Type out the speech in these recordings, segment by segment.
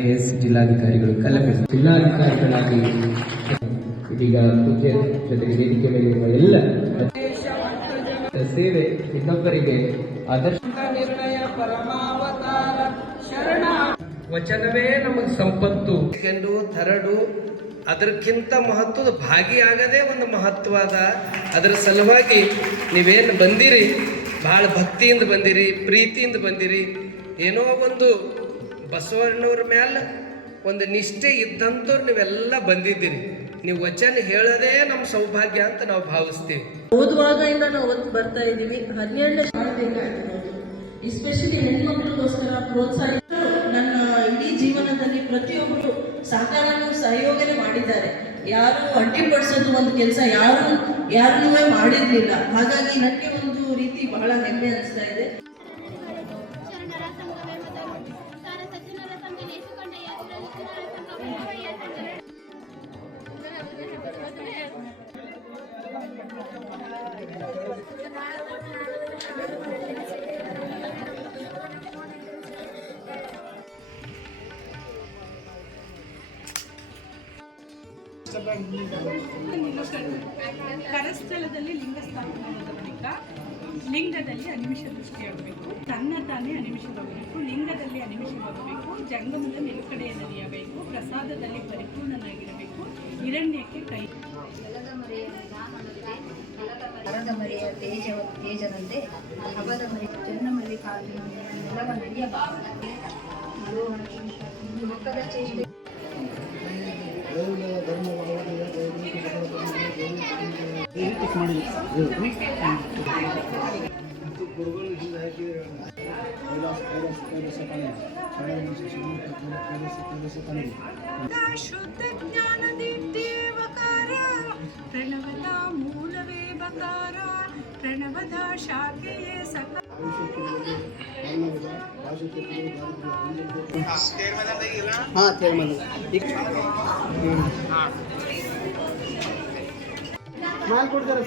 IAS ಜಿಲ್ಲಾಧಿಕಾರಿಗಳು ಕಲಬೆ ಜಿಲ್ಲಾಧಿಕಾರಿಗಳಾಗಿ ಇದೀಗ ಪೂಜ್ಯ ಜೊತೆಗೆ ವೇದಿಕೆ ಮೇಲಿರುವ ಎಲ್ಲ ಸೇವೆ ಇನ್ನೊಬ್ಬರಿಗೆ ಆದರ್ಶ ನಿರ್ಣಯ ಪರಮಾವತಾರ ಶರಣ ವಚನವೇ ನಮಗೆ ಸಂಪತ್ತು. ಸೆಕೆಂಡು ಥರ್ಡು ಅದಕ್ಕಿಂತ ಮಹತ್ವದ ಭಾಗಿಯಾಗದೇ ಒಂದು ಮಹತ್ವದ. ಅದರ ಸಲುವಾಗಿ ನೀವೇನು ಬಂದಿರಿ ಭಾಳ ಭಕ್ತಿಯಿಂದ ಬಂದಿರಿ, ಪ್ರೀತಿಯಿಂದ ಬಂದಿರಿ. ಏನೋ ಒಂದು ಬಸವಣ್ಣವ್ರ ಮೇಲೆ ಒಂದು ನಿಷ್ಠೆ ಇದ್ದಂಥವ್ರು ನೀವೆಲ್ಲ ಬಂದಿದ್ದೀರಿ. ನೀವು ವಚನ ಹೇಳೋದೇ ನಮ್ಮ ಸೌಭಾಗ್ಯ ಅಂತ ನಾವು ಭಾವಿಸ್ತೀವಿ. ಓದುವಾಗಿಂದ ನಾವು ಒತ್ತು ಬರ್ತಾ ಇದ್ದೀವಿ. 12ನೇ ಮಾಡಬೇಕಾಗಿರೋದು ಎಸ್ಪೆಷಲಿ ಹೆಣ್ಮಕ್ಳಿಗೋಸ್ಕರ ಪ್ರೋತ್ಸಾಹಿಸಿ ನನ್ನ ಇಡೀ ಜೀವನದಲ್ಲಿ ಪ್ರತಿಯೊಬ್ಬರು ಸಹಕಾರನೂ ಸಹಯೋಗನೇ ಮಾಡಿದ್ದಾರೆ. ಯಾರು ಅಡ್ಡಿಪಡಿಸೋದು ಒಂದು ಕೆಲಸ ಯಾರನ್ನೂ ಮಾಡಿರ್ಲಿಲ್ಲ. ಹಾಗಾಗಿ ನನಗೆ ಒಂದು ರೀತಿ ಬಹಳ ಹೆಮ್ಮೆ ಅನಿಸ್ತಾ ಇದೆ. ಕರಸ್ಥಳದಲ್ಲಿ ಲಿಂಗ ಸ್ಥಾಪನೆಯಾದ ಬಳಿಕ ಲಿಂಗದಲ್ಲಿ ಅನಿಮಿಷ ದೃಷ್ಟಿಯಾಗಬೇಕು, ತನ್ನ ತಾನೇ ಅನಿಮಿಷವಾಗಬೇಕು, ಲಿಂಗದಲ್ಲಿ ಅನಿಮಿಷವಾಗಬೇಕು, ಜಂಗಮದ ನಿಲುಕಡೆಯ ನದಿಯಾಗಬೇಕು, ಪ್ರಸಾದದಲ್ಲಿ ಪರಿಪೂರ್ಣನಾಗಿರಬೇಕು, ಹಿರಣ್ಯಕ್ಕೆ ಕೈ ಮರದ ಮರೆಯ ತೇಜವಂತೆ ಹಬದ ಮರಿ ಚನ್ನಮಲ್ಲಿಕಾರ್ಜುನ ನೆಲವ ನಡೆಯಬಾರದು ಮುಖದ ಚೇಷ್ಟೆ ಶುದ್ಧ ಜ್ಞಾನ ದೀಪ್ತಿವಕಾರ ಪ್ರಣವದ ಮೂಲವೇ ಬಕಾರ ಪ್ರಣವದ ಶಾಖೆಯೇ ಸಕ ಮಾಡ್ಕೊಡ್ತಾರೆ.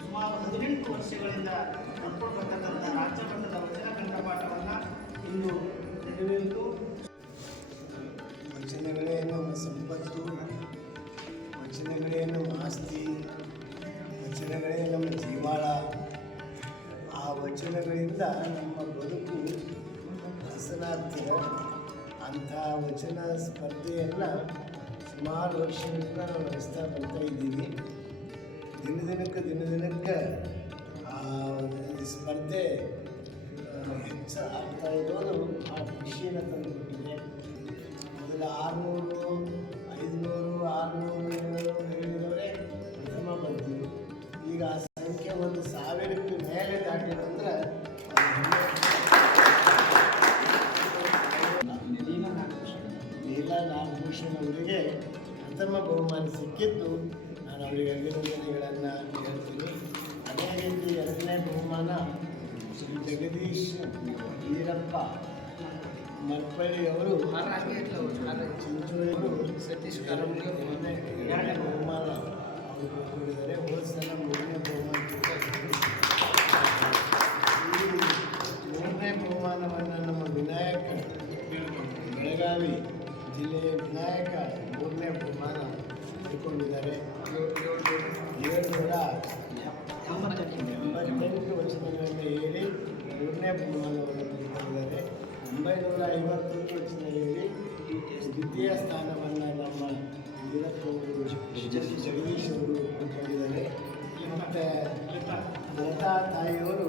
ಸುಮಾರು 18 ವರ್ಷಗಳಿಂದ ನಡ್ಕೊಂಡು ಬರ್ತಕ್ಕಂಥ ರಾಜ್ಯ ಮಟ್ಟದ ವಚನ ಕಂಠಪಾಠವನ್ನು ಇಂದು ನೆರವೇರಿತು. ವಚನಗಳೇ ನಮ್ಮ ಸಂಪತ್ತು, ವಚನಗಳೇ ನಮ್ಮ ಆಸ್ತಿ, ವಚನಗಳೇ ನಮ್ಮ ಜೀವಾಳ. ಆ ವಚನಗಳಿಂದ ನಮ್ಮ ಬದುಕು ಹಸನಾಗ್ತದೆ. ಅಂಥ ವಚನ ಸ್ಪರ್ಧೆಯನ್ನು ಸುಮಾರು ವರ್ಷಗಳಿಂದ ನಾವು ನಡೆಸ್ತಾ ಬರ್ತಾ ಇದ್ದೀವಿ. ದಿನದಿನಕ್ಕೆ ಆ ಸ್ಪರ್ಧೆ ಹೆಚ್ಚು ಆಗ್ತಾ ಇರೋದು ಆ ಖುಷಿಯನ್ನು ತಂದುಕೊಟ್ಟಿದೆ. ಮೊದಲ 600, 500, 600, 700 ಹೇಳಿದವರೇ ಪ್ರಥಮ ಬಂತು. ಈಗ ಆ ಸಂಖ್ಯೆ 1000ಕ್ಕೆ ಮೇಲೆ ದಾಟಿದಂದ್ರೆ ಲೀಲಾ ನಾಗಭೂಷಣ್ ಅವರಿಗೆ ಪ್ರಥಮ ಬಹುಮಾನ ಸಿಕ್ಕಿದ್ದು. ನಾನು ಅವರಿಗೆ ಅಭಿನಂದನೆಗಳನ್ನು ಹೇಳ್ತೀನಿ. ಅದೇ ರೀತಿ 2ನೇ ಬಹುಮಾನ ಶ್ರೀ ಜಗದೀಶ್ ವೀರಪ್ಪ ಮರ್ಪಳ್ಳಿ ಅವರು ಚಿಂಚೋಳಿಗೂ ಸತೀಶ್ ಕರಮಗಿ 2ನೇ ಬಹುಮಾನ ಅವರು ಪಡ್ಕೊಂಡಿದ್ದಾರೆ. ಹೋದ ಸಲ 3ನೇ ಬಹುಮಾನ. ಈ 3ನೇ ಬಹುಮಾನವನ್ನು ನಮ್ಮ ವಿನಾಯಕ ಬೆಳಗಾವಿ ಜಿಲ್ಲೆಯ ವಿನಾಯಕ 3ನೇ ಬಹುಮಾನ ಪಡ್ಕೊಂಡಿದ್ದಾರೆ. 788 ವಚನಗಳನ್ನು ಹೇಳಿ 3ನೇ ಬಹುಮಾನವನ್ನು ಪಡ್ಕೊಂಡಿದ್ದಾರೆ. 951 ವಚನ ಹೇಳಿ ದ್ವಿತೀಯ ಸ್ಥಾನವನ್ನು ನಮ್ಮ ವೀರಪ್ಪ ಜಗದೀಶ್ ಅವರು ಪಡ್ಕೊಂಡಿದ್ದಾರೆ. ಮತ್ತು ಲತಾ ತಾಯಿಯವರು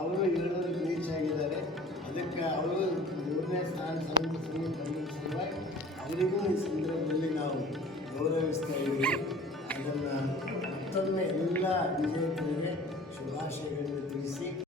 ಅವರು 700ಕ್ಕೆ ರೀಚ್ ಆಗಿದ್ದಾರೆ. ಅದಕ್ಕೆ ಅವರು 3ನೇ ಸ್ಥಾನ ಸಲುವಾಗಿ ಅವರಿಗೂ ಈ ಸಂದರ್ಭದಲ್ಲಿ ನಾವು ಗೌರವಿಸ್ತಾ ಇದ್ದೀವಿ. ಅದನ್ನು ಮತ್ತೊಮ್ಮೆ ಎಲ್ಲ ವಿಜೇತರಿಗೆ ಶುಭಾಶಯಗಳನ್ನು ತಿಳಿಸಿ